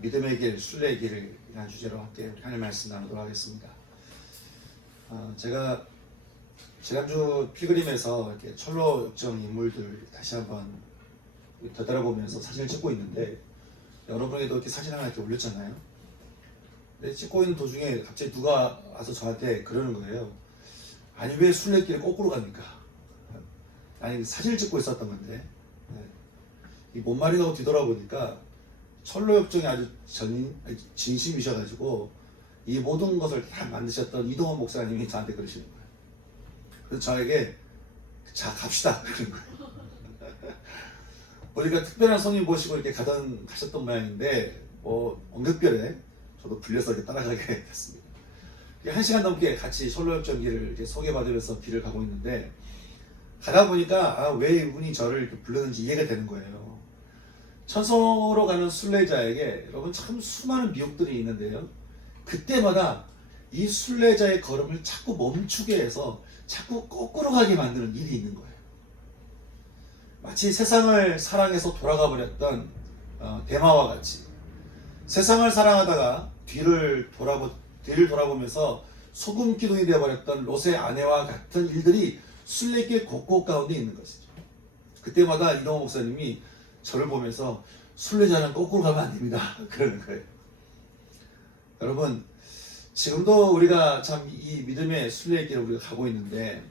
믿음의 길, 순례의 길이라는 주제로 함께 하나님의 말씀 나누도록 하겠습니다. 제가 지난주 필그림에서 이렇게 철로 역정 인물들 다시 한번 되돌아보면서 사진을 찍고 있는데, 여러분에게도 이렇게 사진 하나 이렇게 올렸잖아요. 근데 찍고 있는 도중에 갑자기 누가 와서 저한테 그러는 거예요. 아니, 왜 순례길을 거꾸로 갑니까? 아니, 사진을 찍고 있었던 건데, 이 뭔 말이나 하고 뒤돌아보니까 철로 역정이 아주 진심이셔가지고 이 모든 것을 다 만드셨던 이동원 목사님이 저한테 그러시는 거예요. 그래서 저에게 자 갑시다 그러는 거예요. 보니까 특별한 손님 모시고 이렇게 가셨던 모양인데, 언급별에 저도 불려서 이렇게 따라가게 됐습니다. 1시간 넘게 같이 철로 역정 길을 이렇게 소개받으면서 길을 가고 있는데, 가다 보니까 왜 이분이 저를 이렇게 부르는지 이해가 되는 거예요. 천성으로 가는 순례자에게 여러분 참 수많은 미혹들이 있는데요, 그때마다 이 순례자의 걸음을 자꾸 멈추게 해서 자꾸 거꾸로 가게 만드는 일이 있는 거예요. 마치 세상을 사랑해서 돌아가 버렸던 대마와 같이 세상을 사랑하다가 뒤를 돌아보면서 소금 기둥이 되어버렸던 롯의 아내와 같은 일들이 순례길 곳곳 가운데 있는 것이죠. 그때마다 이동호 목사님이 저를 보면서 순례자는 거꾸로 가면 안 됩니다 그러는 거예요. 여러분, 지금도 우리가 참 이 믿음의 순례의 길을 우리가 가고 있는데,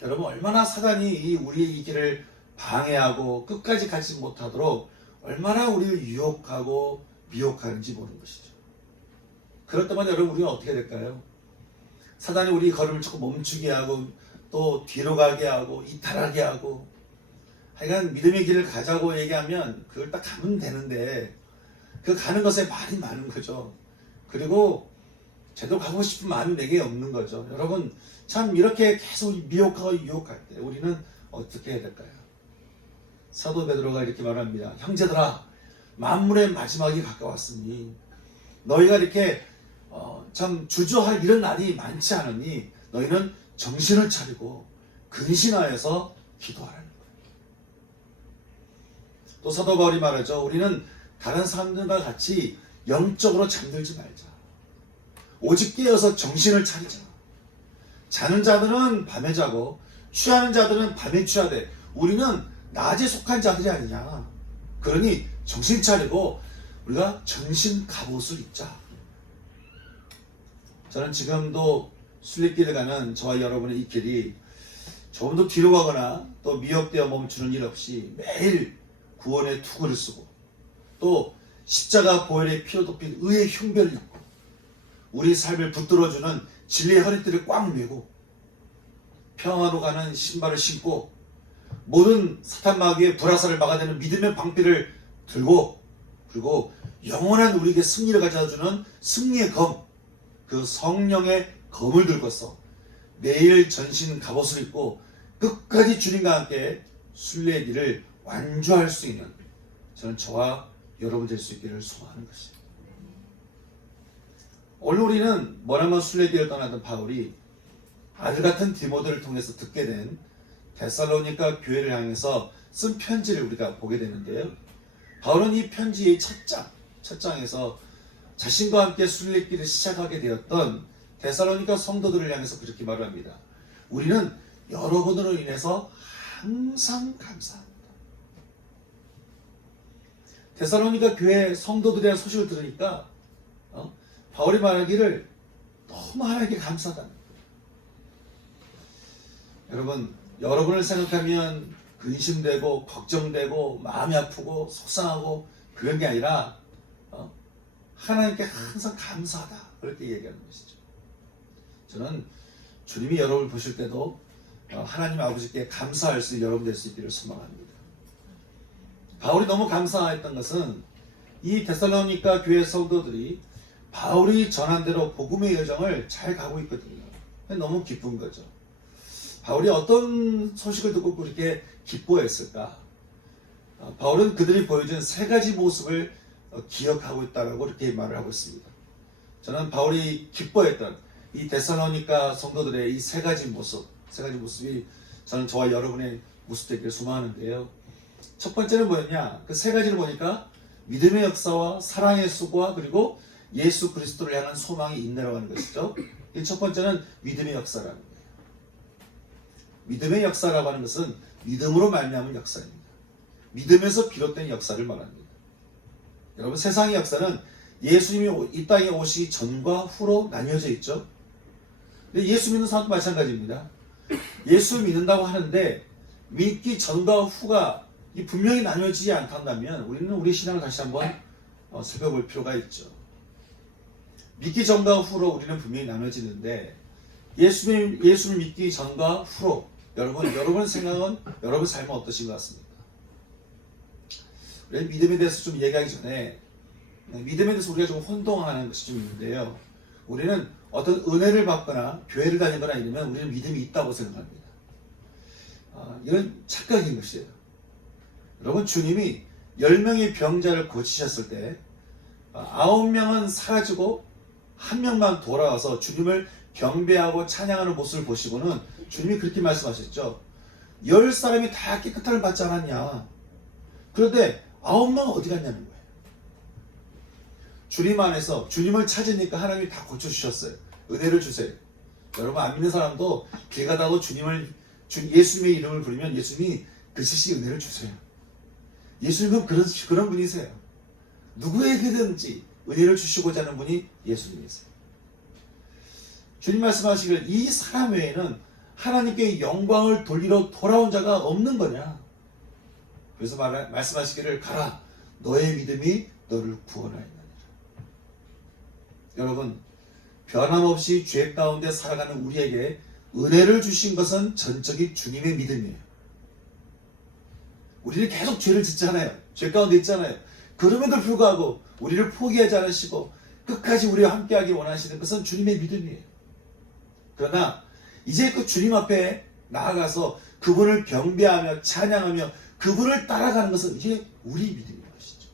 여러분 얼마나 사단이 우리의 이 길을 방해하고 끝까지 가지 못하도록 얼마나 우리를 유혹하고 미혹하는지 모르는 것이죠. 그럴 때마다 여러분 우리는 어떻게 될까요? 사단이 우리 걸음을 자꾸 멈추게 하고 또 뒤로 가게 하고 이탈하게 하고, 하여간 믿음의 길을 가자고 얘기하면 그걸 딱 가면 되는데 그 가는 것에 말이 많은 거죠. 그리고 제대로 가고 싶은 마음이 내게 없는 거죠. 여러분 참 이렇게 계속 미혹하고 유혹할 때 우리는 어떻게 해야 될까요? 사도 베드로가 이렇게 말합니다. 형제들아, 만물의 마지막이 가까웠으니 너희가 이렇게 참 주저할 이런 날이 많지 않으니 너희는 정신을 차리고 근신하여서 기도하라는 거예요. 또 사도 바울이 말하죠. 우리는 다른 사람들과 같이 영적으로 잠들지 말자. 오직 깨어서 정신을 차리자. 자는 자들은 밤에 자고 취하는 자들은 밤에 취하되 우리는 낮에 속한 자들이 아니냐. 그러니 정신 차리고 우리가 전신 갑옷을 입자. 저는 지금도 순례길에 가는 저와 여러분의 이 길이 조금 더 뒤로 가거나 또 미혹되어 멈추는 일 없이 매일 구원의 투구를 쓰고 또 십자가 보혈의 피로 덮인 의의 흉배를 입고 우리 삶을 붙들어주는 진리의 허리띠를 꽉 메고 평화로 가는 신발을 신고 모든 사탄 마귀의 불화살을 막아내는 믿음의 방패를 들고, 그리고 영원한 우리에게 승리를 가져다주는 승리의 검, 그 성령의 검을 들고서 매일 전신 갑옷을 입고 끝까지 주님과 함께 순례의 길을 완주할 수 있는 저는 저와 여러분 될 수 있기를 소망하는 것입니다. 오늘 우리는 머나먼 순례길을 떠나던 바울이 아들 같은 디모데를 통해서 듣게 된 데살로니가 교회를 향해서 쓴 편지를 우리가 보게 되는데요, 바울은 이 편지의 첫 장에서 자신과 함께 순례길을 시작하게 되었던 데살로니가 성도들을 향해서 그렇게 말을 합니다. 우리는 여러분으로 인해서 항상 감사합니다. 데살로니가 교회 성도들에 대한 소식을 들으니까 바울이 말하기를 너무 하나님께 감사하다. 여러분, 여러분을 생각하면 근심되고 걱정되고 마음이 아프고 속상하고 그런 게 아니라 하나님께 항상 감사하다, 그렇게 얘기하는 것이죠. 저는 주님이 여러분을 보실 때도 하나님 아버지께 감사할 수 있는 여러분 될 수 있기를 소망합니다. 바울이 너무 감사했던 것은 이 데살로니가 교회 성도들이 바울이 전한 대로 복음의 여정을 잘 가고 있거든요. 너무 기쁜 거죠. 바울이 어떤 소식을 듣고 그렇게 기뻐했을까? 바울은 그들이 보여준 세 가지 모습을 기억하고 있다고 이렇게 말을 하고 있습니다. 저는 바울이 기뻐했던 이 데살로니가 성도들의 이 세 가지 모습이 저는 저와 여러분의 모습 되기를 소망하는데요. 첫 번째는 뭐였냐? 그 세 가지를 보니까 믿음의 역사와 사랑의 수고와 그리고 예수 그리스도를 향한 소망이 인내라고 하는 것이죠. 첫 번째는 믿음의 역사라는 거예요. 믿음의 역사라고 하는 것은 믿음으로 말미암은 역사입니다. 믿음에서 비롯된 역사를 말합니다. 여러분, 세상의 역사는 예수님이 이 땅에 오시기 전과 후로 나뉘어져 있죠. 근데 예수 믿는 사람도 마찬가지입니다. 예수 믿는다고 하는데 믿기 전과 후가 분명히 나뉘어지지 않다면 우리는 우리 신앙을 다시 한번 살펴볼 필요가 있죠. 믿기 전과 후로 우리는 분명히 나눠지는데 예수를 믿기 전과 후로 여러분 생각은, 여러분 삶은 어떠신 것 같습니까? 우리 믿음에 대해서 좀 얘기하기 전에 믿음에 대해서 우리가 좀 혼동하는 것이 좀 있는데요. 우리는 어떤 은혜를 받거나 교회를 다니거나 이러면 우리는 믿음이 있다고 생각합니다. 이건 착각인 것이에요. 여러분, 주님이 10명의 병자를 고치셨을 때 9명은 사라지고 1명만 돌아와서 주님을 경배하고 찬양하는 모습을 보시고는 주님이 그렇게 말씀하셨죠. 10사람이 다 깨끗함을 받지 않았냐. 그런데 9명은 어디 갔냐는 거예요. 주님 안에서 주님을 찾으니까 하나님이 다 고쳐주셨어요. 은혜를 주세요. 여러분, 안 믿는 사람도 길 가다도 예수님의 이름을 부르면 예수님이 글쎄시 은혜를 주세요. 예수님은 그런 분이세요. 누구에게든지 은혜를 주시고자 하는 분이 예수님이세요. 주님 말씀하시길 이 사람 외에는 하나님께 영광을 돌리러 돌아온 자가 없는 거냐. 그래서 말씀하시기를 가라, 너의 믿음이 너를 구원하였느니라. 여러분, 변함없이 죄 가운데 살아가는 우리에게 은혜를 주신 것은 전적인 주님의 믿음이에요. 우리는 계속 죄를 짓잖아요. 죄 가운데 있잖아요. 그럼에도 불구하고 우리를 포기하지 않으시고 끝까지 우리와 함께하기 원하시는 것은 주님의 믿음이에요. 그러나 이제 그 주님 앞에 나아가서 그분을 경배하며 찬양하며 그분을 따라가는 것은 이게 우리 믿음인 것이죠.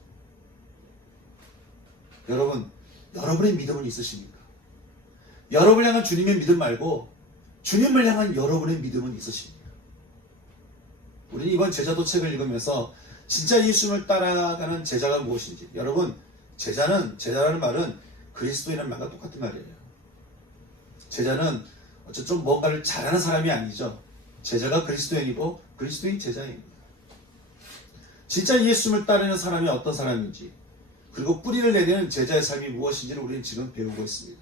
여러분, 여러분의 믿음은 있으십니까? 여러분을 향한 주님의 믿음 말고 주님을 향한 여러분의 믿음은 있으십니까? 우리는 이번 제자도 책을 읽으면서 진짜 예수님을 따라가는 제자가 무엇인지, 여러분, 제자라는 말은 그리스도인이라는 말과 똑같은 말이에요. 제자는 어쨌든 좀 뭔가를 잘하는 사람이 아니죠. 제자가 그리스도인이고 그리스도인 제자입니다. 진짜 예수님을 따르는 사람이 어떤 사람인지, 그리고 뿌리를 내리는 제자의 삶이 무엇인지를 우리는 지금 배우고 있습니다.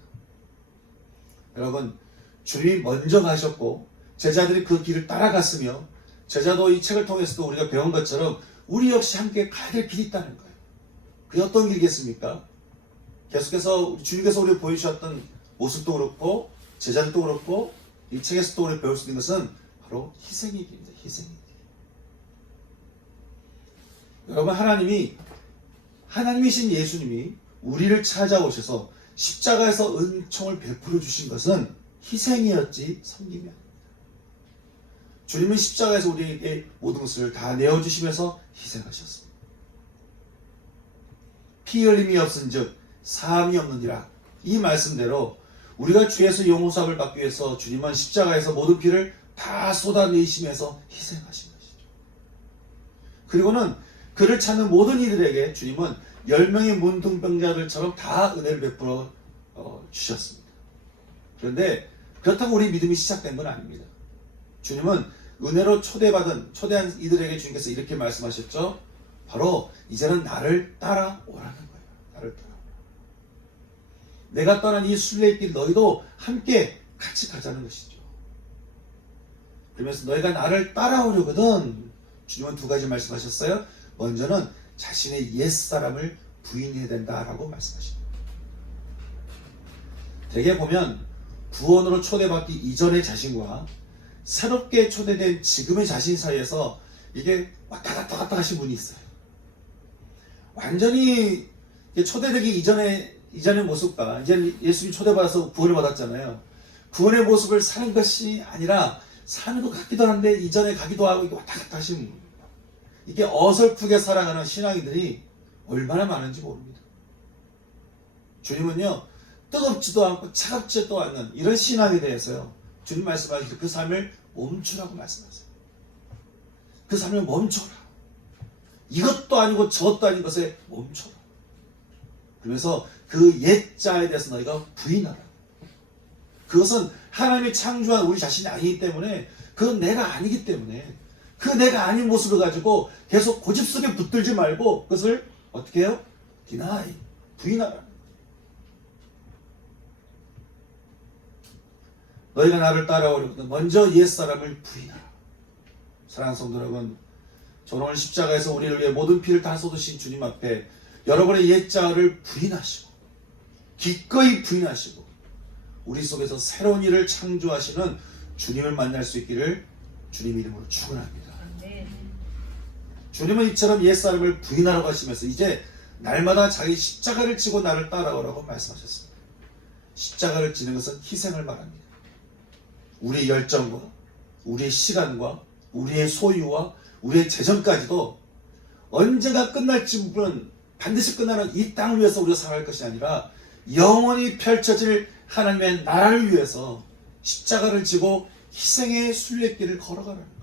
여러분, 주님이 먼저 가셨고 제자들이 그 길을 따라갔으며, 제자도 이 책을 통해서도 우리가 배운 것처럼 우리 역시 함께 가야 될 길이 있다는 거예요. 그게 어떤 길이겠습니까? 계속해서 주님께서 우리를 보여주셨던 모습도 그렇고 제자들도 그렇고 이 책에서도 우리가 배울 수 있는 것은 바로 희생의 길입니다. 희생의 길. 여러분, 하나님이신 예수님이 우리를 찾아오셔서 십자가에서 은총을 베풀어 주신 것은 희생이었지 섬김이 아닙니다. 주님은 십자가에서 우리에게 모든 것을 다 내어주시면서 희생하셨습니다. 피 흘림이 없은즉 사함이 없느니라. 이 말씀대로 우리가 주에서 용서함을 받기 위해서 주님은 십자가에서 모든 피를 다 쏟아내시면서 희생하신 것이죠. 그리고는 그를 찾는 모든 이들에게 주님은 10명의 문둥병자들처럼 다 은혜를 베풀어 주셨습니다. 그런데 그렇다고 우리 믿음이 시작된 건 아닙니다. 주님은 은혜로 초대한 이들에게 주님께서 이렇게 말씀하셨죠. 바로 이제는 나를 따라오라는 거예요. 나를 따라오라. 내가 떠난 이 순례길 너희도 함께 같이 가자는 것이죠. 그러면서 너희가 나를 따라오려거든 주님은 두 가지 말씀하셨어요. 먼저는 자신의 옛사람을 부인해야 된다라고 말씀하십니다. 대개 보면 구원으로 초대받기 이전의 자신과 새롭게 초대된 지금의 자신 사이에서 이게 왔다 갔다 하신 분이 있어요. 완전히 초대되기 이전의 모습과 이제 예수님 초대받아서 구원을 받았잖아요. 구원의 모습을 사는 것이 아니라 사는 것 같기도 한데 이전에 가기도 하고 왔다 갔다 하시는 분입니다. 이게 어설프게 살아가는 신앙인들이 얼마나 많은지 모릅니다. 주님은요, 뜨겁지도 않고 차갑지도 않는 이런 신앙에 대해서요, 주님 말씀하시기를 그 삶을 멈추라고 말씀하세요. 그 삶을 멈춰라. 이것도 아니고 저것도 아닌 것에 멈춰라. 그러면서 그 옛자에 대해서 너희가 부인하라. 그것은 하나님이 창조한 우리 자신이 아니기 때문에, 그건 내가 아니기 때문에, 그 내가 아닌 모습을 가지고 계속 고집 속에 붙들지 말고 그것을 어떻게 해요? deny, 부인하라. 너희가 나를 따라오려거든 먼저 옛사람을 부인하라. 사랑하는 성도 여러분, 저는 오늘 십자가에서 우리를 위해 모든 피를 다 쏟으신 주님 앞에 여러분의 옛자를 부인하시고, 기꺼이 부인하시고, 우리 속에서 새로운 일을 창조하시는 주님을 만날 수 있기를 주님 이름으로 축원합니다. 주님은 이처럼 옛사람을 부인하라고 하시면서 이제 날마다 자기 십자가를 지고 나를 따라오라고 말씀하셨습니다. 십자가를 지는 것은 희생을 말합니다. 우리의 열정과 우리의 시간과 우리의 소유와 우리의 재정까지도 언젠가 끝날지 모르는, 반드시 끝나는 이 땅을 위해서 우리가 살아갈 것이 아니라 영원히 펼쳐질 하나님의 나라를 위해서 십자가를 지고 희생의 순례길을 걸어가라는 거예요.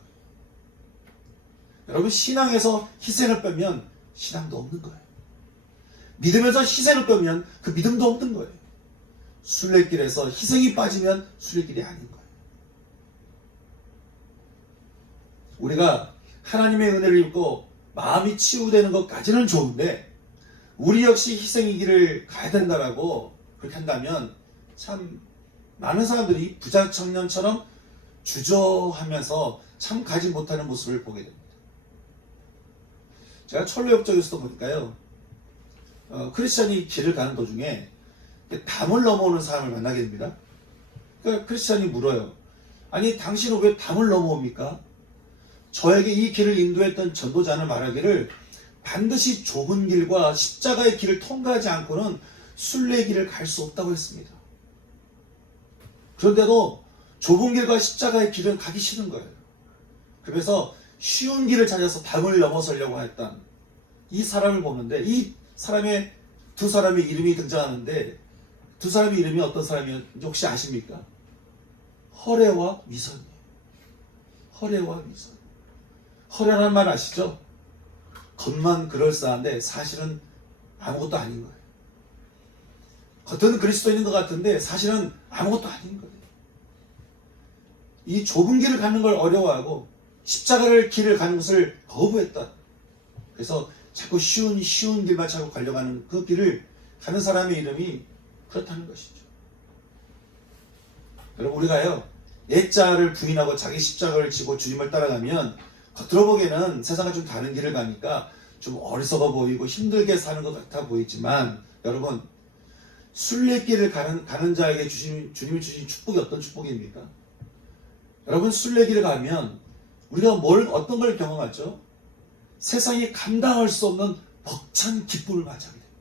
여러분, 신앙에서 희생을 빼면 신앙도 없는 거예요. 믿음에서 희생을 빼면 그 믿음도 없는 거예요. 순례길에서 희생이 빠지면 순례길이 아닌 거예요. 우리가 하나님의 은혜를 입고 마음이 치유되는 것까지는 좋은데, 우리 역시 희생의 길을 가야 된다라고 그렇게 한다면 참 많은 사람들이 부자 청년처럼 주저하면서 참 가지 못하는 모습을 보게 됩니다. 제가 철로역적에서도 보니까요, 크리스찬이 길을 가는 도중에 담을 넘어오는 사람을 만나게 됩니다. 그러니까 크리스찬이 물어요. 아니, 당신은 왜 담을 넘어옵니까? 저에게 이 길을 인도했던 전도자는 말하기를 반드시 좁은 길과 십자가의 길을 통과하지 않고는 순례의 길을 갈 수 없다고 했습니다. 그런데도 좁은 길과 십자가의 길은 가기 싫은 거예요. 그래서 쉬운 길을 찾아서 담을 넘어서려고 했던 이 사람을 보는데, 이 사람의 두 사람의 이름이 등장하는데, 두 사람의 이름이 어떤 사람이었는지 혹시 아십니까? 허례와 미선이에요. 허례와 미선. 허례라는 말 아시죠? 겉만 그럴싸한데 사실은 아무것도 아닌 거예요. 겉은 그리스도인인 것 같은데 사실은 아무것도 아닌 거예요. 이 좁은 길을 가는 걸 어려워하고 십자가를 길을 가는 것을 거부했다. 그래서 자꾸 쉬운 길만 자꾸 가려고 하는 그 길을 가는 사람의 이름이 그렇다는 것이죠. 여러분, 우리가요, 옛자를 부인하고 자기 십자가를 지고 주님을 따라가면 겉으로 보기에는 세상과 좀 다른 길을 가니까 좀 어리석어 보이고 힘들게 사는 것 같아 보이지만, 여러분, 순례길을 가는 자에게 주님이 주신 축복이 어떤 축복입니까? 여러분, 순례길을 가면 우리가 어떤 걸 경험하죠? 세상이 감당할 수 없는 벅찬 기쁨을 맞이하게 됩니다.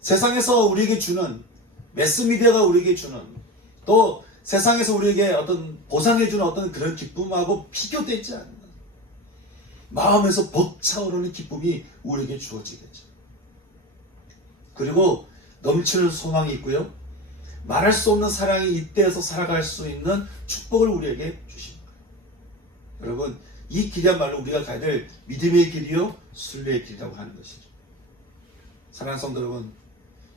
세상에서 우리에게 주는, 매스미디어가 우리에게 주는, 또 세상에서 우리에게 어떤 보상해주는 어떤 그런 기쁨하고 비교되지 않는 마음에서 벅차오르는 기쁨이 우리에게 주어지겠죠. 그리고 넘치는 소망이 있고요, 말할 수 없는 사랑이 이때에서 살아갈 수 있는 축복을 우리에게 주십니다. 여러분, 이 길이야말로 우리가 가야 될 믿음의 길이요 순례의 길이라고 하는 것이죠. 사랑하는 성도 여러분,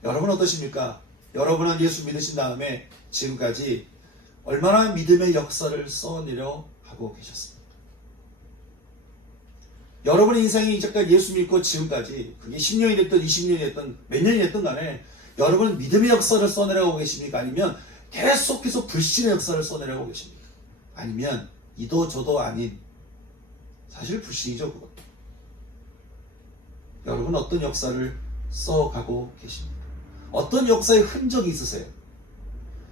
여러분 어떠십니까? 여러분은 예수 믿으신 다음에 지금까지 얼마나 믿음의 역사를 써내려 가고 계셨습니까? 여러분의 인생이 이제까지 예수 믿고 지금까지, 그게 10년이 됐든 20년이 됐든 몇 년이 됐든 간에 여러분은 믿음의 역사를 써내려가고 계십니까? 아니면 계속해서 불신의 역사를 써내려가고 계십니까? 아니면 이도 저도 아닌, 사실 불신이죠, 그것도. 여러분 어떤 역사를 써가고 계십니까? 어떤 역사의 흔적이 있으세요?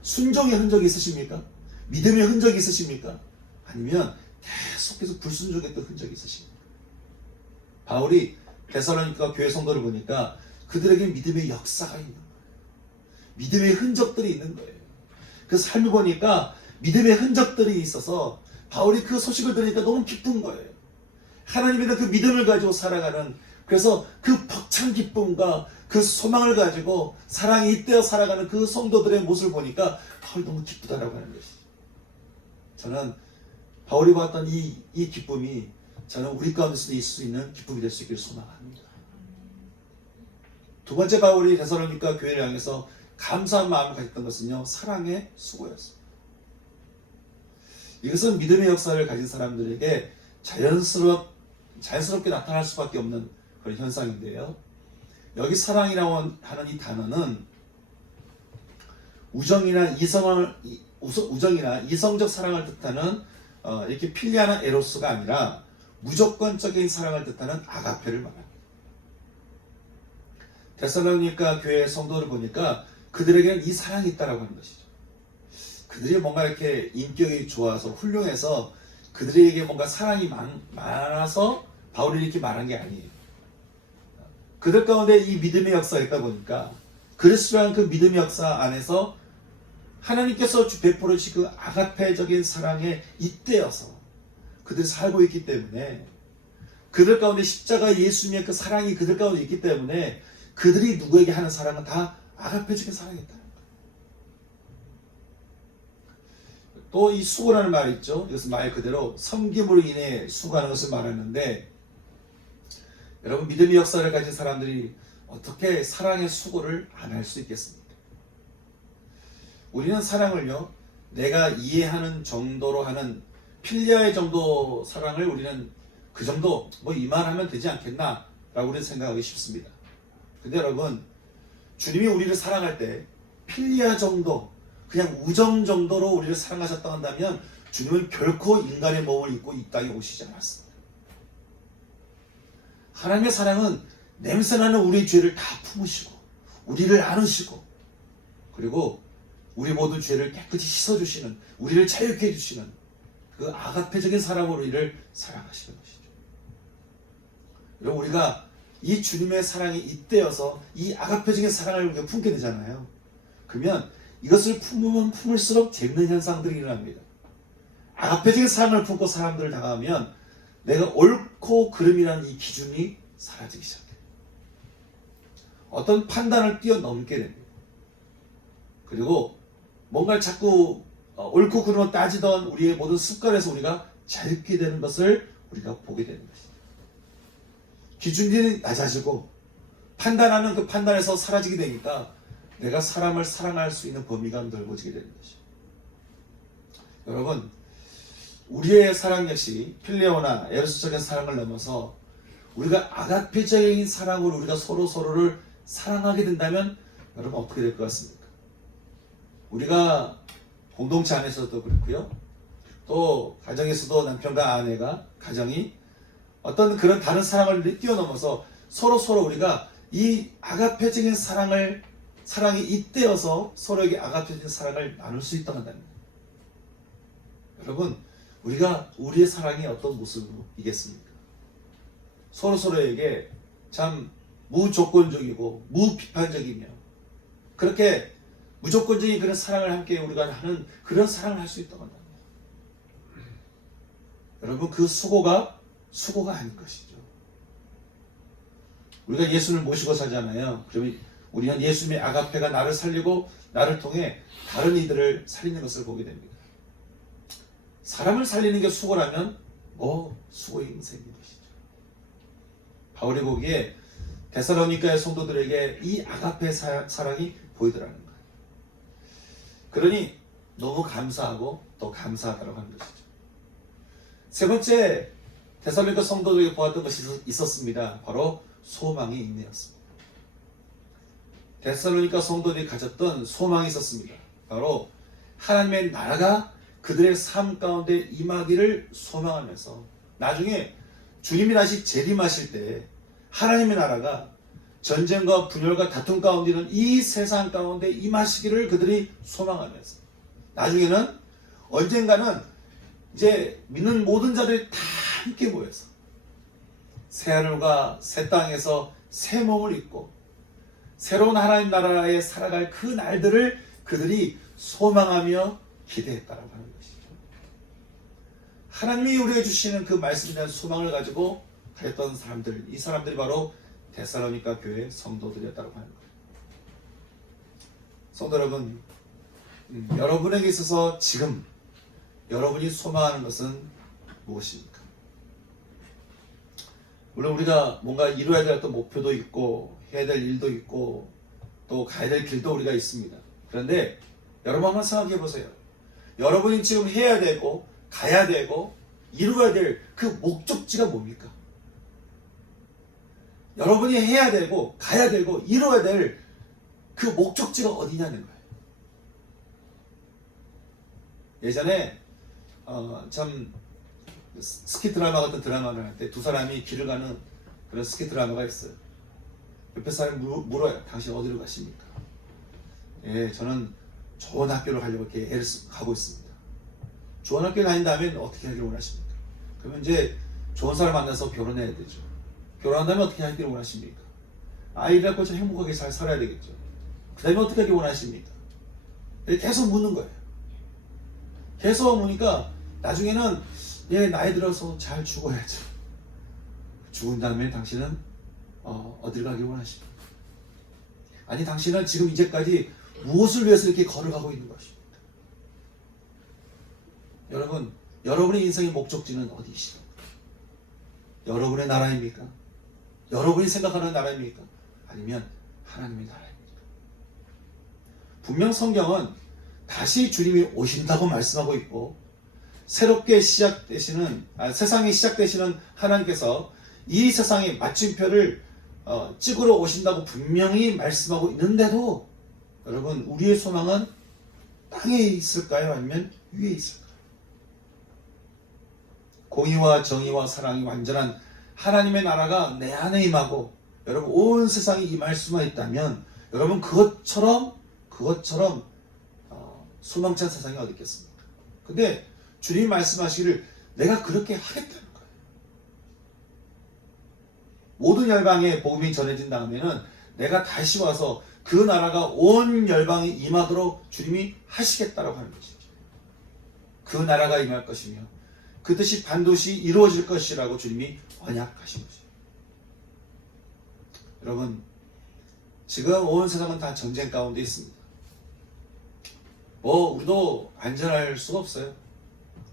순종의 흔적이 있으십니까? 믿음의 흔적이 있으십니까? 아니면 계속해서 불순종했던 흔적이 있으십니까? 바울이 데살로니가 교회 성도를 보니까 그들에게 믿음의 역사가 있는 거예요. 믿음의 흔적들이 있는 거예요. 그 삶을 보니까 믿음의 흔적들이 있어서 바울이 그 소식을 들으니까 너무 기쁜 거예요. 하나님에 대한 그 믿음을 가지고 살아가는, 그래서 그 벅찬 기쁨과 그 소망을 가지고 사랑이 잇대어 살아가는 그 성도들의 모습을 보니까 바울이 너무 기쁘다라고 하는 것이죠. 저는 바울이 봤던 이 기쁨이 저는 우리 가운데서도 있을 수 있는 기쁨이 될 수 있기를 소망합니다. 두 번째 바울이 데살로니가 교회를 향해서 감사한 마음을 가졌던 것은요, 사랑의 수고였습니다. 이것은 믿음의 역사를 가진 사람들에게 자연스럽게 나타날 수밖에 없는 그런 현상인데요. 여기 사랑이라고 하는 이 단어는 우정이나 이성적 사랑을 뜻하는 이렇게 필리아나 에로스가 아니라 무조건적인 사랑을 뜻하는 아가페를 말합니다. 데살로니가 교회 성도를 보니까 그들에게는 이 사랑이 있다라고 하는 것이죠. 그들이 뭔가 이렇게 인격이 좋아서 훌륭해서 그들에게 뭔가 사랑이 많아서 바울이 이렇게 말한 게 아니에요. 그들 가운데 이 믿음의 역사가 있다 보니까 그리스도라는 그 믿음의 역사 안에서 하나님께서 베풀어 주신 그 아가페적인 사랑에 잇대어서 그들이 살고 있기 때문에, 그들 가운데 십자가 예수님의 그 사랑이 그들 가운데 있기 때문에 그들이 누구에게 하는 사랑은 다 아가페적인 사랑이다. 또 이 수고라는 말이 있죠. 이것은 말 그대로 섬김으로 인해 수고하는 것을 말하는데, 여러분 믿음의 역사를 가진 사람들이 어떻게 사랑의 수고를 안 할 수 있겠습니까? 우리는 사랑을요, 내가 이해하는 정도로 하는 필리아의 정도 사랑을 우리는 그 정도 이만하면 되지 않겠나 라고 우리는 생각하기 쉽습니다. 근데 여러분, 주님이 우리를 사랑할 때 필리아 정도, 그냥 우정 정도로 우리를 사랑하셨다 한다면 주님은 결코 인간의 몸을 입고 이 땅에 오시지 않았습니다. 하나님의 사랑은 냄새나는 우리의 죄를 다 품으시고 우리를 안으시고, 그리고 우리 모든 죄를 깨끗이 씻어주시는, 우리를 자유케 해주시는 그 아가페적인 사랑으로 우리를 사랑하시는 것이죠. 여러분, 우리가 이 주님의 사랑이 잇대어서 이 아가페적인 사랑을 우리가 품게 되잖아요. 그러면 이것을 품으면 품을수록 재밌는 현상들이 일어납니다. 아가페적인 사랑을 품고 사람들을 다가가면 내가 옳고 그름이라는 이 기준이 사라지기 시작해요. 어떤 판단을 뛰어넘게 됩니다. 그리고 뭔가를 자꾸 옳고 그름을 따지던 우리의 모든 습관에서 우리가 자유케 되는 것을 우리가 보게 되는 것이죠. 기준이 낮아지고 판단하는 그 판단에서 사라지게 되니까 내가 사람을 사랑할 수 있는 범위가 넓어지게 되는 것이죠. 여러분, 우리의 사랑 역시 필레오나 에로스적인 사랑을 넘어서 우리가 아가페적인 사랑으로 우리가 서로를 사랑하게 된다면 여러분 어떻게 될 것 같습니까? 우리가 공동체 안에서도 그렇고요, 또 가정에서도 남편과 아내가 가정이 어떤 그런 다른 사랑을 뛰어넘어서 서로 우리가 이 아가페적인 사랑이 잇대어서 서로에게 아가페적인 사랑을 나눌 수 있다고 한답니다. 여러분, 우리가 우리의 사랑이 어떤 모습으로 이겠습니까? 서로에게 참 무조건적이고 무비판적이며 그렇게 무조건적인 그런 사랑을 함께 우리가 하는 그런 사랑을 할 수 있다고 한다. 여러분, 그 수고가 아닌 것이죠. 우리가 예수를 모시고 살잖아요. 그러면 우리는 예수님의 아가페가 나를 살리고 나를 통해 다른 이들을 살리는 것을 보게 됩니다. 사람을 살리는 게 수고라면 수고의 인생인 것이죠. 바울이 보기에 데살로니가의 성도들에게 이 아가페 사랑이 보이더라는 거예요. 그러니 너무 감사하고 또 감사하다고 하는 것이죠. 세 번째, 데살로니가 성도들에게 보았던 것이 있었습니다. 바로 소망의 인내였습니다. 데살로니가 성도들이 가졌던 소망이 있었습니다. 바로 하나님의 나라가 그들의 삶 가운데 임하기를 소망하면서 나중에 주님이 다시 재림하실 때 하나님의 나라가 전쟁과 분열과 다툼 가운데 있는 이 세상 가운데 임하시기를 그들이 소망하면서 나중에는 언젠가는 이제 믿는 모든 자들이 다 함께 모여서 새하늘과 새 땅에서 새 몸을 입고 새로운 하나님 나라에 살아갈 그 날들을 그들이 소망하며 기대했다라고 하는 것이죠. 하나님이 우리에게 주시는 그 말씀에 대한 소망을 가지고 가졌던 사람들, 이 사람들이 바로 데살로니가 교회 성도들이었다고 하는 거예요. 성도 여러분, 여러분에게 있어서 지금 여러분이 소망하는 것은 무엇입니까? 물론 우리가 뭔가 이루어야 될 어떤 목표도 있고 해야 될 일도 있고 또 가야 될 길도 우리가 있습니다. 그런데 여러분 한번 생각해 보세요. 여러분이 지금 해야 되고 가야 되고 이루어야 될 그 목적지가 뭡니까? 여러분이 해야 되고 가야 되고 이루어야 될 그 목적지가 어디냐는 거예요. 예전에 참 스키 드라마 같은 드라마를 할 때 두 사람이 길을 가는 그런 스키 드라마가 있어요. 옆에 사람이 물어요. 당신 어디로 가십니까? 예, 저는 좋은 학교를 가려고 이렇게 애를 가고 있습니다. 좋은 학교에 다닌다면 어떻게 하기를 원하십니까? 그러면 이제 좋은 사람 만나서 결혼해야 되죠. 결혼한다면 어떻게 하기를 원하십니까? 아이를 갖고 좀 행복하게 잘 살아야 되겠죠. 그 다음에 어떻게 하기 원하십니까? 계속 묻는 거예요. 계속 묻으니까 나중에는 나이 들어서 잘 죽어야죠. 죽은 다음에 당신은 어디를 가기 원하십니까? 아니 당신은 지금 이제까지 무엇을 위해서 이렇게 걸어가고 있는 것입니까? 여러분, 여러분의 인생의 목적지는 어디이십니까? 여러분의 나라입니까? 여러분이 생각하는 나라입니까? 아니면 하나님의 나라입니까? 분명 성경은 다시 주님이 오신다고 말씀하고 있고 새롭게 세상이 시작되시는 하나님께서 이 세상의 마침표를 찍으러 오신다고 분명히 말씀하고 있는데도 여러분 우리의 소망은 땅에 있을까요? 아니면 위에 있을까요? 공의와 정의와 사랑이 완전한 하나님의 나라가 내 안에 임하고 여러분 온 세상에 임할 수만 있다면 여러분 그것처럼 소망찬 세상이 어디 있겠습니까? 근데 주님이 말씀하시기를 내가 그렇게 하겠다는 거예요. 모든 열방에 복음이 전해진 다음에는 내가 다시 와서 그 나라가 온 열방에 임하도록 주님이 하시겠다라고 하는 것이죠. 그 나라가 임할 것이며 그 뜻이 반드시 이루어질 것이라고 주님이 언약하신 것이죠. 여러분 지금 온 세상은 다 전쟁 가운데 있습니다. 우리도 안전할 수가 없어요.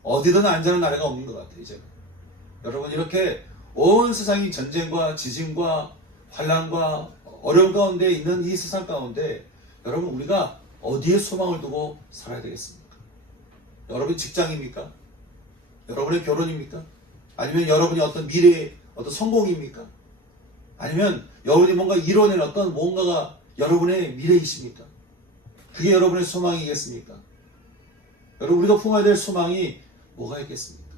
어디든 안전한 나라가 없는 것 같아요. 이제 여러분 이렇게 온 세상이 전쟁과 지진과 환난과 어려운 가운데 있는 이 세상 가운데 여러분 우리가 어디에 소망을 두고 살아야 되겠습니까? 여러분이 직장입니까? 여러분의 결혼입니까? 아니면 여러분이 어떤 미래의 어떤 성공입니까? 아니면 여러분이 뭔가 이뤄낸 어떤 뭔가가 여러분의 미래이십니까? 그게 여러분의 소망이겠습니까? 여러분 우리가 품어야 될 소망이 뭐가 있겠습니까?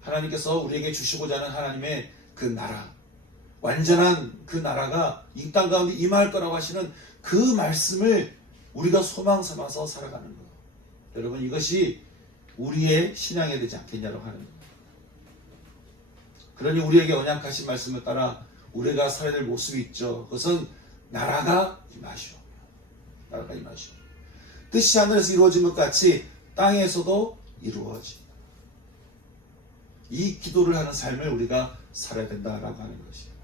하나님께서 우리에게 주시고자 하는 하나님의 그 나라, 완전한 그 나라가 이 땅 가운데 임할 거라고 하시는 그 말씀을 우리가 소망 삼아서 살아가는 것. 여러분 이것이 우리의 신앙이 되지 않겠냐고 하는 것. 그러니 우리에게 언약하신 말씀을 따라 우리가 살아야 될 모습이 있죠. 그것은 나라가 임하시오. 나라가 임하시오. 뜻이 하늘에서 이루어진 것 같이 땅에서도 이루어진다. 이 기도를 하는 삶을 우리가 살아야 된다라고 하는 것이에요.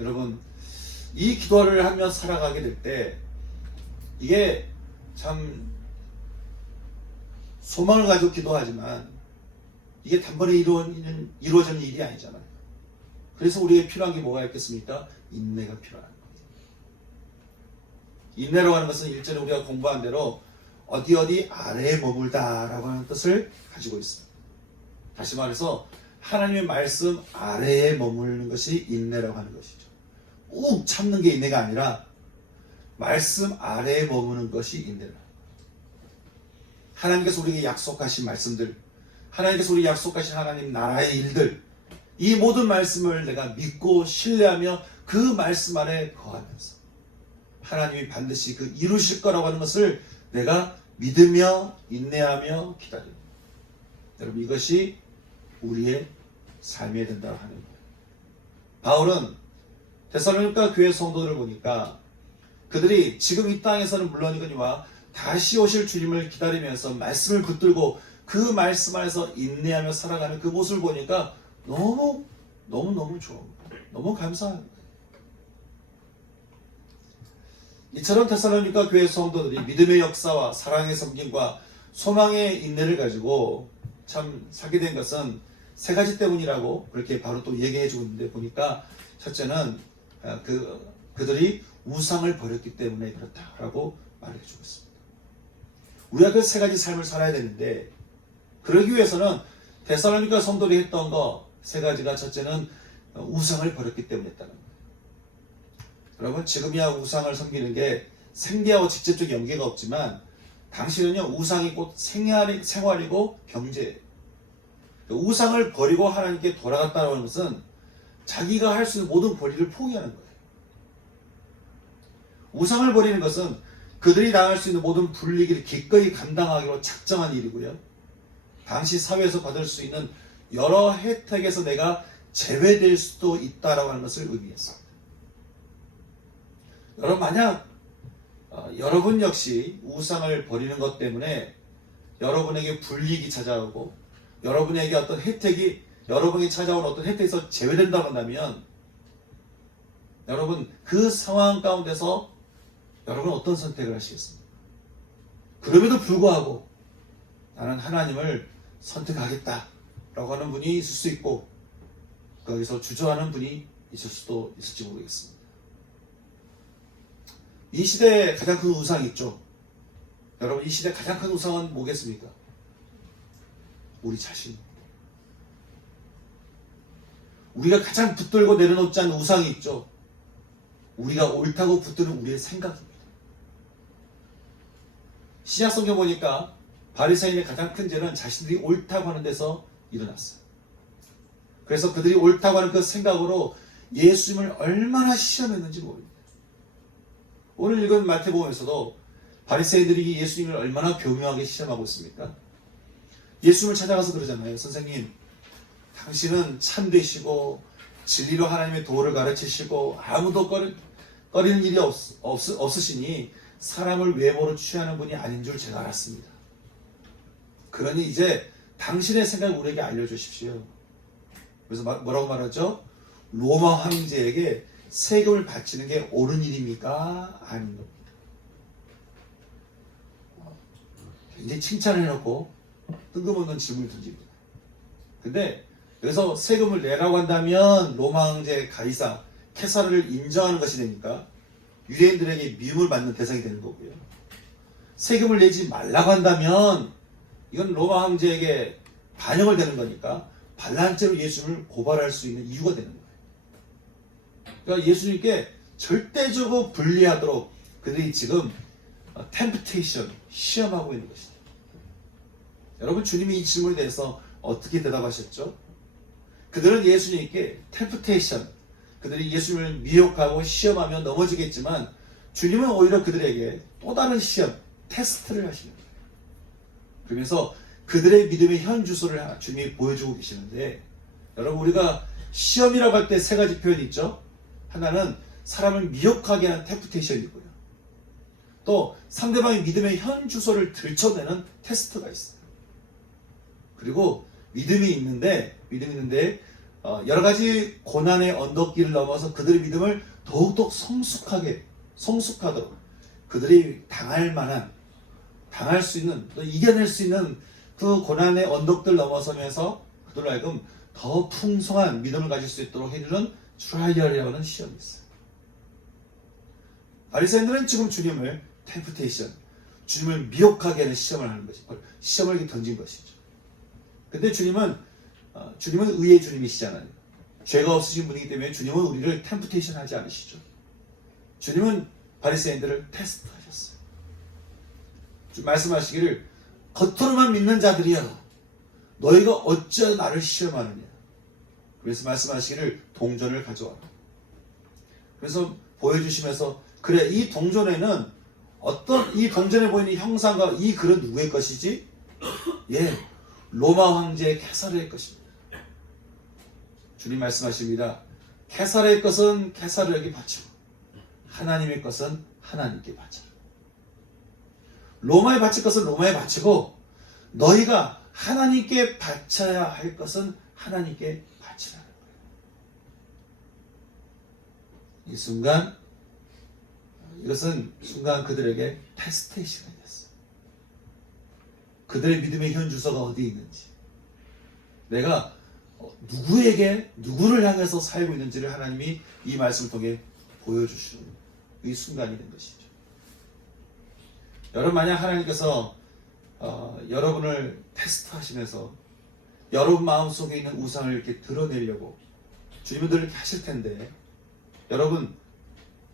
여러분 이 기도를 하며 살아가게 될 때 이게 참 소망을 가지고 기도하지만 이게 단번에 이루어지는 일이 아니잖아요. 그래서 우리에게 필요한 게 뭐가 있겠습니까? 인내가 필요한 거예요. 인내라고 하는 것은 일전에 우리가 공부한 대로 어디 아래에 머물다라고 하는 뜻을 가지고 있습니다. 다시 말해서 하나님의 말씀 아래에 머무르는 것이 인내라고 하는 것이죠. 꾹 참는 게 인내가 아니라 말씀 아래에 머무는 것이 인내라. 하나님께서 우리에게 약속하신 말씀들, 하나님께서 우리에게 약속하신 하나님 나라의 일들, 이 모든 말씀을 내가 믿고 신뢰하며 그 말씀 안에 거하면서 하나님이 반드시 그 이루실 거라고 하는 것을 내가 믿으며 인내하며 기다립니다. 여러분 이것이 우리의 삶이 된다고 하는 거예요. 바울은 데살로니가 교회 성도들을 보니까 그들이 지금 이 땅에서는 물론이거니와 다시 오실 주님을 기다리면서 말씀을 붙들고 그 말씀 안에서 인내하며 살아가는 그 모습을 보니까 너무 좋은 거예요. 너무 감사한 거예요. 이처럼 데살로니가 교회 성도들이 믿음의 역사와 사랑의 섬김과 소망의 인내를 가지고 참 살게 된 것은 세 가지 때문이라고 그렇게 바로 또 얘기해 주고 있는데, 보니까 첫째는 그들이 우상을 버렸기 때문에 그렇다라고 말해 주고 있습니다. 우리가 그 세 가지 삶을 살아야 되는데, 그러기 위해서는 데살로니가 성도들이 했던 거 세 가지가, 첫째는 우상을 버렸기 때문에 했다는 거예요. 여러분, 지금이야 우상을 섬기는 게 생계하고 직접적 연계가 없지만, 당시는요 우상이 곧 생활이고 경제예요. 우상을 버리고 하나님께 돌아갔다는 것은 자기가 할 수 있는 모든 권리를 포기하는 거예요. 우상을 버리는 것은 그들이 당할 수 있는 모든 불이익을 기꺼이 감당하기로 작정한 일이고요. 당시 사회에서 받을 수 있는 여러 혜택에서 내가 제외될 수도 있다라고 하는 것을 의미했습니다. 여러분, 만약 여러분 역시 우상을 버리는 것 때문에 여러분에게 불이익이 찾아오고 여러분에게 어떤 혜택이, 여러분이 찾아온 어떤 혜택에서 제외된다고 한다면, 여러분 그 상황 가운데서 여러분은 어떤 선택을 하시겠습니까? 그럼에도 불구하고 나는 하나님을 선택하겠다라고 하는 분이 있을 수 있고, 거기서 주저하는 분이 있을 수도 있을지 모르겠습니다. 이 시대에 가장 큰 우상이 있죠. 여러분, 이 시대에 가장 큰 우상은 뭐겠습니까? 우리 자신입니다. 우리가 가장 붙들고 내려놓지 않은 우상이 있죠. 우리가 옳다고 붙드는 우리의 생각입니다. 신약성경 보니까 바리새인의 가장 큰 죄는 자신들이 옳다고 하는 데서 일어났어요. 그래서 그들이 옳다고 하는 그 생각으로 예수님을 얼마나 시험했는지 모릅니다. 오늘 읽은 마태복음에서도 바리새인들이 예수님을 얼마나 교묘하게 시험하고 있습니까? 예수님을 찾아가서 그러잖아요. 선생님, 당신은 참되시고 진리로 하나님의 도를 가르치시고 아무도 꺼리는 일이 없으시니 사람을 외모로 취하는 분이 아닌 줄 제가 알았습니다. 그러니 이제 당신의 생각을 우리에게 알려주십시오. 그래서 뭐라고 말하죠? 로마 황제에게 세금을 바치는 게 옳은 일입니까? 아닌 겁니다. 굉장히 칭찬을 해놓고 뜬금없는 질문을 던집니다. 근데 여기서 세금을 내라고 한다면 로마 황제 가이사 케사르를 인정하는 것이 되니까 유대인들에게 미움을 받는 대상이 되는 거고요. 세금을 내지 말라고 한다면 이건 로마 황제에게 반역을 되는 거니까 반란죄로 예수님을 고발할 수 있는 이유가 되는 거예요. 그러니까 예수님께 절대적으로 불리하도록 그들이 지금 템프테이션, 시험하고 있는 것이다. 여러분, 주님이 이 질문에 대해서 어떻게 대답하셨죠? 그들은 예수님께 템프테이션, 그들이 예수님을 미혹하고 시험하며 넘어지겠지만 주님은 오히려 그들에게 또 다른 시험, 테스트를 하시는 거예요. 그러면서 그들의 믿음의 현 주소를 주님이 보여주고 계시는데, 여러분, 우리가 시험이라고 할 때 세 가지 표현이 있죠. 하나는 사람을 미혹하게 하는 템프테이션이고요. 또 상대방의 믿음의 현 주소를 들춰내는 테스트가 있어요. 그리고 믿음이 있는데 여러 가지 고난의 언덕길을 넘어서 그들의 믿음을 더욱더 성숙하도록 그들이 당할 수 있는, 또 이겨낼 수 있는 그 고난의 언덕들 넘어서면서 그들로 하여금 더 풍성한 믿음을 가질 수 있도록 해주는 트라이얼이라고 하는 시험이 있어요. 바리새인들은 지금 주님을 템프테이션, 주님을 미혹하게 하는 시험을 하는 것이죠. 시험을 이렇게 던진 것이죠. 근데 주님은 의의 주님이시잖아요. 죄가 없으신 분이기 때문에 주님은 우리를 템프테이션 하지 않으시죠. 주님은 바리새인들을 테스트하셨어요. 말씀하시기를 겉으로만 믿는 자들이여 너희가 어찌 나를 시험하느냐. 그래서 말씀하시기를 동전을 가져와라. 그래서 보여주시면서 그래, 이 동전에는 이 동전에 보이는 형상과 이 글은 누구의 것이지? 예, 로마 황제 케사르의 것입니다. 주님 말씀하십니다. 케사르의 것은 케사르에게 바치고 하나님의 것은 하나님께 바쳐라. 로마에 바칠 것은 로마에 바치고 너희가 하나님께 바쳐야 할 것은 하나님께 바치라는 거예요. 이 순간, 이것은 순간 그들에게 테스트의 시간이었어요. 그들의 믿음의 현 주소가 어디에 있는지, 내가 누구에게 누구를 향해서 살고 있는지를 하나님이 이 말씀을 통해 보여주시는 이 순간이 된 것이죠. 여러분 만약 하나님께서 여러분을 테스트하시면서 여러분 마음속에 있는 우상을 이렇게 드러내려고 주님들 이렇게 하실 텐데 여러분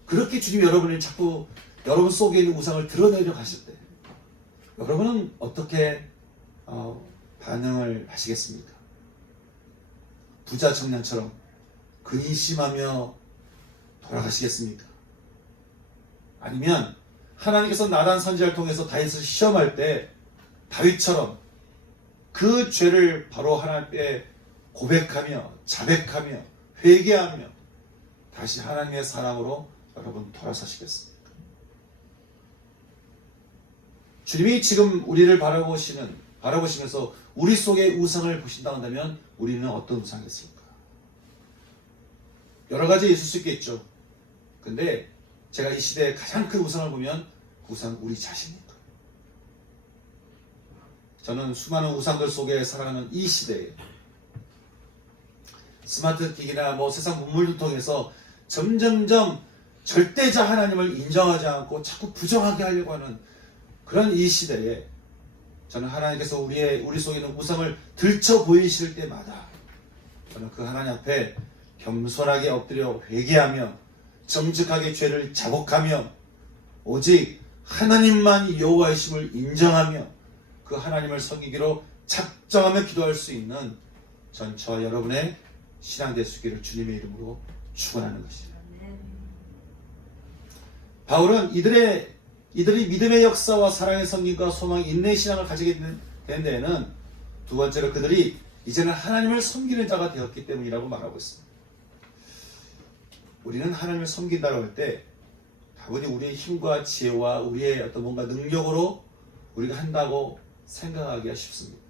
그렇게 주님이 여러분을 자꾸 여러분 속에 있는 우상을 드러내려고 하실 때 여러분은 어떻게 반응을 하시겠습니까? 부자 청년처럼 근심하며 돌아가시겠습니까? 아니면 하나님께서 나단 선지자를 통해서 다윗을 시험할 때 다윗처럼 그 죄를 바로 하나님께 고백하며 자백하며 회개하며 다시 하나님의 사랑으로 여러분 돌아서시겠습니까? 주님이 지금 우리를 바라보시면서 우리 속에 우상을 보신다 한다면 우리는 어떤 우상이겠습니까? 여러 가지 있을 수 있겠죠. 근데 제가 이 시대에 가장 큰 우상을 보면 그 우상 우리 자신입니다. 저는 수많은 우상들 속에 살아가는 이 시대에 스마트 기기나 세상 문물을 통해서 점점점 절대자 하나님을 인정하지 않고 자꾸 부정하게 하려고 하는 그런 이 시대에 저는 하나님께서 우리 속에 있는 우상을 들춰 보이실 때마다 저는 그 하나님 앞에 겸손하게 엎드려 회개하며 정직하게 죄를 자복하며 오직 하나님만 여호와이심을 인정하며 그 하나님을 섬기기로 작정하며 기도할 수 있는 저와 여러분의 신앙 될 수 있기를 주님의 이름으로 축원하는 것입니다. 바울은 이들이 믿음의 역사와 사랑의 섬김과 소망, 인내의 신앙을 가지게 된 데에는 두 번째로 그들이 이제는 하나님을 섬기는 자가 되었기 때문이라고 말하고 있습니다. 우리는 하나님을 섬긴다고 할 때 다분히 우리의 힘과 지혜와 우리의 어떤 뭔가 능력으로 우리가 한다고 생각하기가 쉽습니다.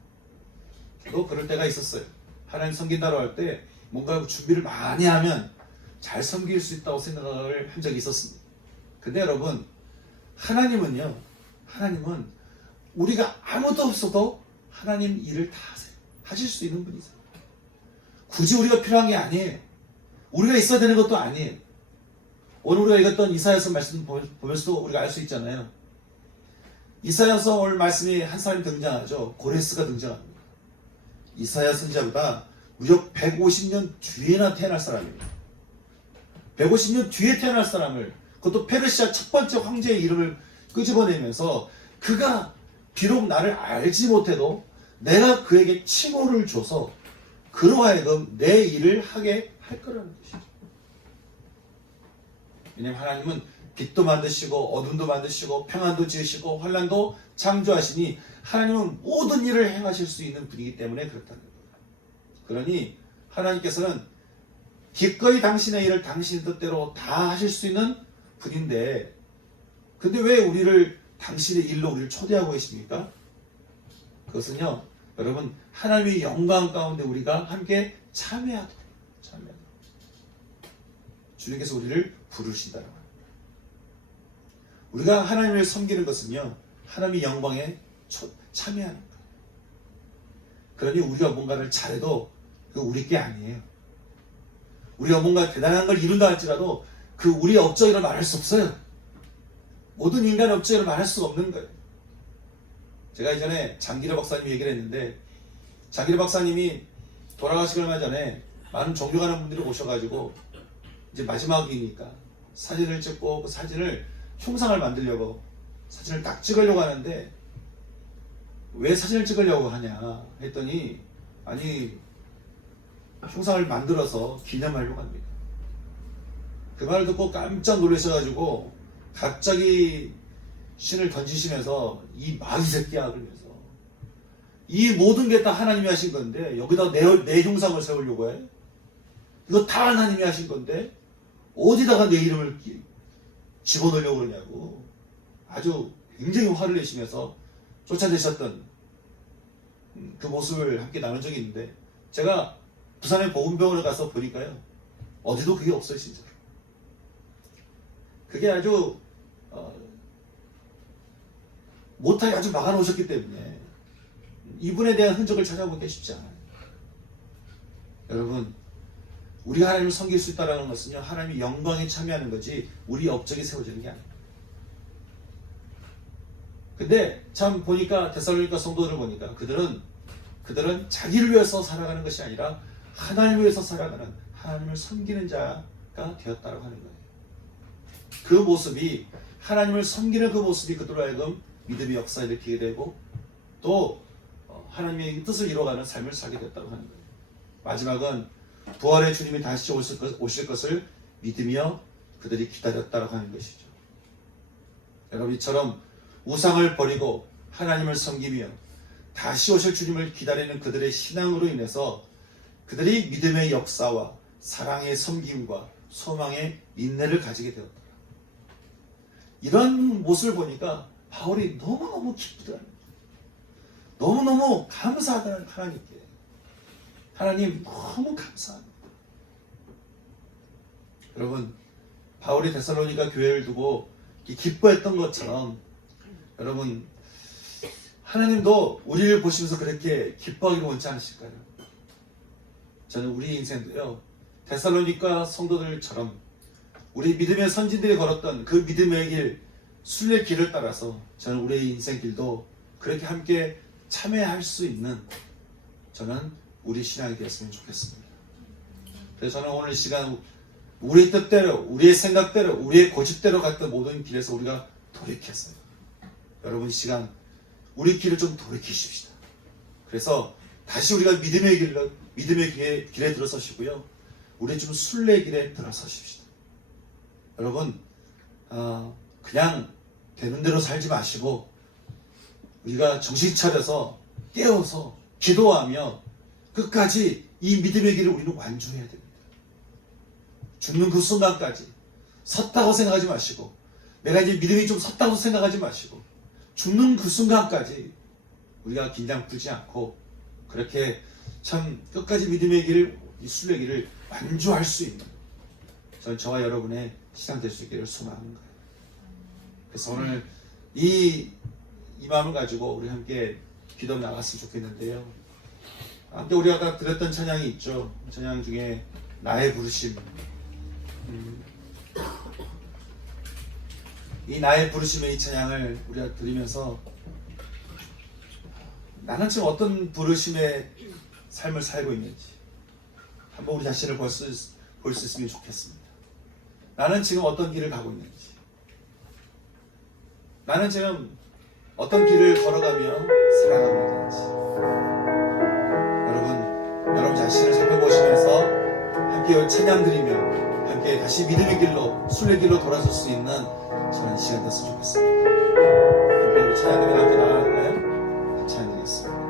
또 그럴 때가 있었어요. 하나님 섬긴다고 할 때 뭔가 준비를 많이 하면 잘 섬길 수 있다고 생각을 한 적이 있었습니다. 근데 여러분 하나님은 우리가 아무도 없어도 하나님 일을 다 하세요. 하실 수 있는 분이세요. 굳이 우리가 필요한 게 아니에요. 우리가 있어야 되는 것도 아니에요. 오늘 우리가 읽었던 이사야서 말씀 보면서도 우리가 알 수 있잖아요. 이사야서 오늘 말씀이 한 사람이 등장하죠. 고레스가 등장합니다. 이사야 선지자보다 무려 150년 뒤에나 태어날 사람입니다. 150년 뒤에 태어날 사람을 그것도 페르시아 첫 번째 황제의 이름을 끄집어내면서 그가 비록 나를 알지 못해도 내가 그에게 칭호를 줘서 그로 하여금 내 일을 하게 할 거라는 것이죠. 왜냐하면 하나님은 빛도 만드시고 어둠도 만드시고 평안도 지으시고 환난도 창조하시니 하나님은 모든 일을 행하실 수 있는 분이기 때문에 그렇다는 거예요. 그러니 하나님께서는 기꺼이 당신의 일을 당신의 뜻대로 다 하실 수 있는 분인데 근데 왜 우리를 당신의 일로 우리를 초대하고 계십니까? 그것은요 여러분 하나님의 영광 가운데 우리가 함께 참여하도록 주님께서 우리를 부르신다는 거예요. 우리가 하나님을 섬기는 것은요 하나님의 영광에 참여하는 거예요. 그러니 우리가 뭔가를 잘해도 그 우리 게 아니에요. 우리가 뭔가 대단한 걸 이룬다 할지라도 그 우리의 업적이라 말할 수 없어요. 모든 인간의 업적이라 말할 수 없는 거예요. 제가 이전에 장기려 박사님 얘기를 했는데 장기려 박사님이 돌아가시기 얼마 전에 많은 존경하는 분들이 오셔가지고 이제 마지막이니까 사진을 찍고 그 사진을 흉상을 만들려고 사진을 딱 찍으려고 하는데 왜 사진을 찍으려고 하냐 했더니 아니 흉상을 만들어서 기념하려고 합니다. 그 말을 듣고 깜짝 놀라셔가지고 갑자기 신을 던지시면서 이 마귀 새끼야 그러면서 이 모든 게 다 하나님이 하신 건데 여기다 내 흉상을 세우려고 해? 이거 다 하나님이 하신 건데 어디다가 내 이름을 집어넣으려고 그러냐고 아주 굉장히 화를 내시면서 쫓아내셨던 그 모습을 함께 나눈 적이 있는데 제가 부산의 보건병원에 가서 보니까요 어디도 그게 없어요 진짜로. 그게 아주 못하게 아주 막아놓으셨기 때문에 이분에 대한 흔적을 찾아보기가 쉽지 않아요. 여러분, 우리가 하나님을 섬길 수 있다는 것은요, 하나님의 영광에 참여하는 거지 우리 업적이 세워지는 게 아니에요. 근데 참 보니까 데살로니가 성도들을 보니까 그들은 자기를 위해서 살아가는 것이 아니라 하나님을 위해서 살아가는, 하나님을 섬기는 자가 되었다고 하는 거예요. 그 모습이, 하나님을 섬기는 그 모습이 그들로 하여금 믿음의 역사를 일으키게 되고 또 하나님의 뜻을 이뤄가는 삶을 살게 됐다고 하는 거예요. 마지막은 부활의 주님이 다시 오실 것을 믿으며 그들이 기다렸다고 하는 것이죠. 여러분, 이처럼 우상을 버리고 하나님을 섬기며 다시 오실 주님을 기다리는 그들의 신앙으로 인해서 그들이 믿음의 역사와 사랑의 섬김과 소망의 인내를 가지게 되었다. 이런 모습을 보니까 바울이 너무너무 기쁘더라는 거예요. 너무너무 감사하다는 하나님께. 하나님 너무 감사합니다. 여러분, 바울이 데살로니가 교회를 두고 기뻐했던 것처럼 여러분, 하나님도 우리를 보시면서 그렇게 기뻐하기를 원치 않으실까요? 저는 우리 인생도요, 데살로니가 성도들처럼 우리 믿음의 선진들이 걸었던 그 믿음의 길, 순례 길을 따라서 저는 우리의 인생 길도 그렇게 함께 참여할 수 있는, 저는 우리 신앙이 되었으면 좋겠습니다. 그래서 저는 오늘 이 시간 우리의 뜻대로, 우리의 생각대로, 우리의 고집대로 갔던 모든 길에서 우리가 돌이켰어요. 여러분, 이 시간 우리 길을 좀 돌이키십시다. 그래서 다시 우리가 믿음의 길에 들어서시고요, 우리 좀 순례의 길에 들어서십시다. 여러분, 그냥 되는 대로 살지 마시고 우리가 정신 차려서 깨어서 기도하며 끝까지 이 믿음의 길을 우리는 완주해야 됩니다. 죽는 그 순간까지 섰다고 생각하지 마시고, 내가 이제 믿음이 좀 섰다고 생각하지 마시고, 죽는 그 순간까지 우리가 긴장 풀지 않고 그렇게 참 끝까지 믿음의 길을, 이 순례 길을 완주할 수 있는, 저는 저와 여러분의 시간 될 수 있기를 소망하는 거예요. 그래서 오늘 이 마음을 가지고 우리 함께 기도 나갔으면 좋겠는데요. 함께 우리가 아까 들었던 찬양이 있죠. 찬양 중에 나의 부르심. 이 나의 부르심의 이 찬양을 우리가 들으면서 나는 지금 어떤 부르심의 삶을 살고 있는지 한번 우리 자신을 볼 수 있으면 좋겠습니다. 나는 지금 어떤 길을 가고 있는지, 나는 지금 어떤 길을 걸어가며 살아가고 있는지, 여러분 자신을 살펴보시면서 함께 찬양 드리며 함께 다시 믿음의 길로, 순례길로 돌아설 수 있는 저는 시간 됐으면 좋겠습니다. 함께 우리 찬양 드리며 함께 나갈까요? 같이 찬양 드리겠습니다.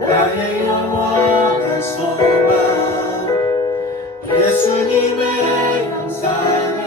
나의 영원한 소망, 예수님의 형상